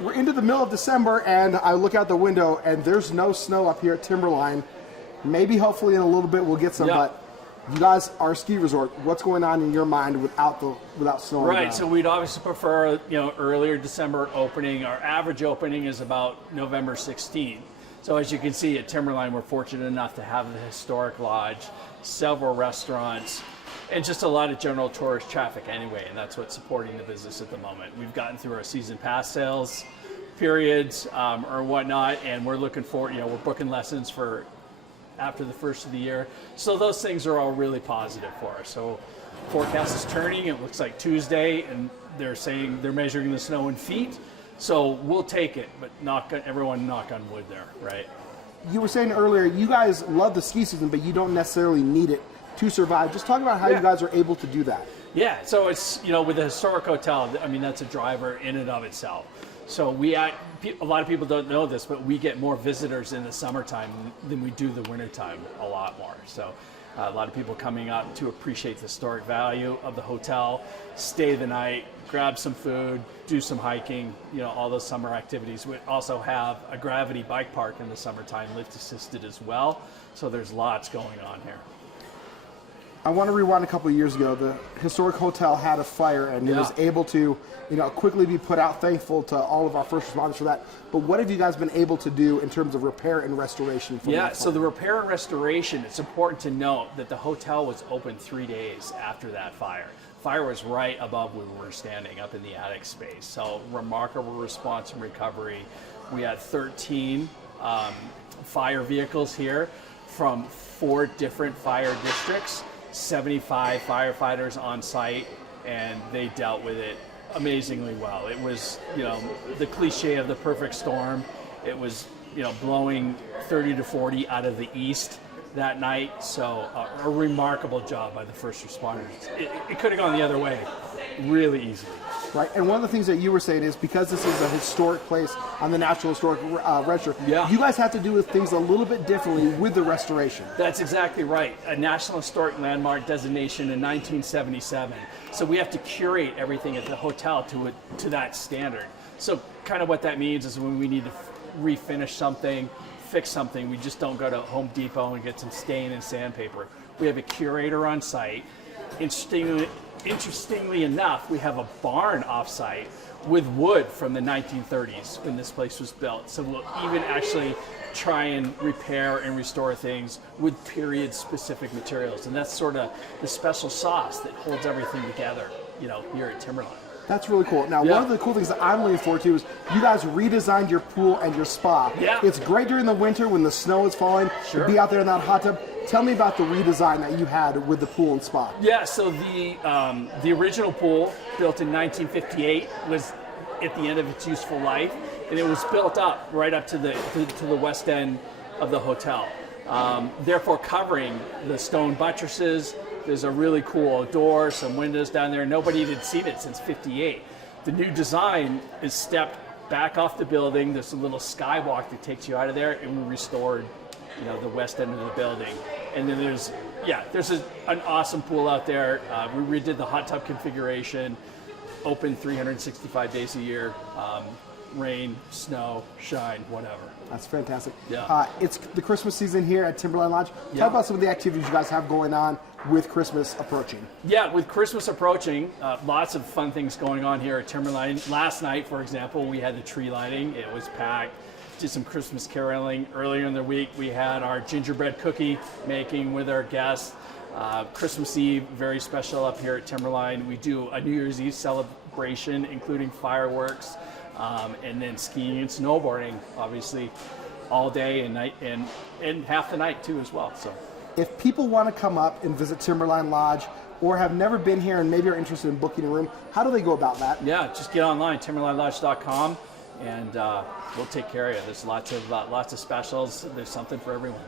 we're into the middle of December, and I look out the window, and there's no snow up here at Timberline. Maybe, hopefully, in a little bit we'll get some, but you guys are a ski resort. What's going on in your mind without snow? Right. So we'd obviously prefer, earlier December opening. Our average opening is about November 16th. So as you can see at Timberline, we're fortunate enough to have the historic lodge, several restaurants, and just a lot of general tourist traffic anyway, and that's what's supporting the business at the moment. We've gotten through our season pass sales periods or whatnot, and we're looking forward, we're booking lessons for after the first of the year. So those things are all really positive for us. So forecast is turning. It looks like Tuesday, and they're saying they're measuring the snow in feet. So we'll take it, but everyone knock on wood there, right? You were saying earlier, you guys love the ski season, but you don't necessarily need it to survive. Just talk about how you guys are able to do that. Yeah, so it's, with the historic hotel, I mean, that's a driver in and of itself. So a lot of people don't know this, but we get more visitors in the summertime than we do the wintertime, a lot more. So a lot of people coming up to appreciate the historic value of the hotel, stay the night, grab some food, do some hiking, all those summer activities. We also have a gravity bike park in the summertime, lift assisted as well. So there's lots going on here. I want to rewind a couple of years ago. The historic hotel had a fire, and it was able to, quickly be put out. Thankful to all of our first responders for that. But what have you guys been able to do in terms of repair and restoration? So the repair and restoration, it's important to note that the hotel was open 3 days after that fire. Fire was right above where we were standing, up in the attic space. So remarkable response and recovery. We had 13 fire vehicles here from 4 different fire districts. 75 firefighters on site, and they dealt with it amazingly well. It was, the cliche of the perfect storm. It was, blowing 30 to 40 out of the east that night. So a remarkable job by the first responders. It could have gone the other way really easily. Right, and one of the things that you were saying is because this is a historic place on the National Historic Register, you guys have to do things a little bit differently with the restoration. That's exactly right. A National Historic Landmark designation in 1977. So we have to curate everything at the hotel to that standard. So kind of what that means is when we need to refinish something, fix something, we just don't go to Home Depot and get some stain and sandpaper. We have a curator on site. Interestingly enough, we have a barn off-site with wood from the 1930s when this place was built. So we'll even actually try and repair and restore things with period-specific materials. And that's sort of the special sauce that holds everything together, here at Timberline. That's really cool. Now, one of the cool things that I'm looking forward to is you guys redesigned your pool and your spa. Yeah. It's great during the winter when the snow is falling to be out there in that hot tub. Tell me about the redesign that you had with the pool and spa. Yeah, so the original pool, built in 1958, was at the end of its useful life, and it was built up right up to the west end of the hotel. Therefore, covering the stone buttresses. There's a really cool door, some windows down there. Nobody had seen it since '58. The new design is stepped back off the building. There's a little skywalk that takes you out of there, and we restored, the west end of the building. And then there's an awesome pool out there. We redid the hot tub configuration, open 365 days a year, rain, snow, shine, whatever. That's fantastic. Yeah. It's the Christmas season here at Timberline Lodge. Talk about some of the activities you guys have going on with Christmas approaching. Yeah, with Christmas approaching, lots of fun things going on here at Timberline. Last night, for example, we had the tree lighting. It was packed. Did some Christmas caroling. Earlier in the week, we had our gingerbread cookie making with our guests. Christmas Eve, very special up here at Timberline. We do a New Year's Eve celebration, including fireworks. And then skiing and snowboarding, obviously, all day and night, and half the night too as well. So, if people want to come up and visit Timberline Lodge, or have never been here and maybe are interested in booking a room, how do they go about that? Yeah, just get online, timberlinelodge.com, and we'll take care of you. There's lots of specials. There's something for everyone.